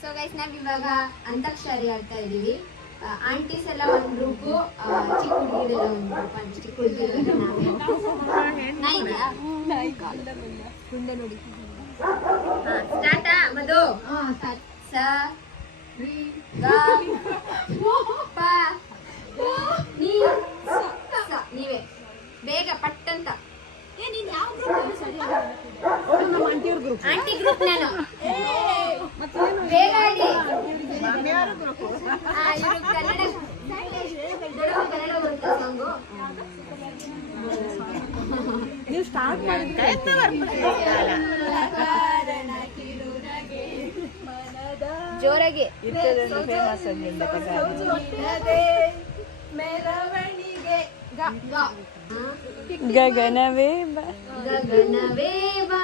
So guys ನಾವ್ ಇವಾಗ ಅಂತಾಕ್ಷರಿ ಆಡ್ತಾ ಇದೀವಿ. ಆಂಟೀಸ್ ಎಲ್ಲ ಒಂದ್ ಗ್ರೂಪು, ಚಿಕ್ಕ ಹುಡುಗಿರೆಲ್ಲ ಒಂದ್ ಗ್ರೂಪ್. ಚಿಕ್ಕ ಹುಡುಗಿರೆಲ್ಲ ಗುಂಡ ನೋಡಿ. ಸ್ಟಾರ್ಟಾ ಮಧು? ಸ ರಿ ಗ ಪ ನೀ ಸ. ನೀವೇ ಬೇಗ ಪಟ್ಟಂತ. ಆಂಟಿ ಗ್ರೂಪ್ ನಾನು. ಬೇಗ ಆಡಿ. ಇವರು ಕನ್ನಡ ಬರುತ್ತೆ ಸಾಂಗು. ನೀವು ಸ್ಟಾರ್ಟ್ ಮಾಡಿ. ಜೋರಾಗಿ ಫೇಮಸ್ ಮೆರವಣಿಗೆ ಗಗನವೇ ಗಗನವೇ ಬಾ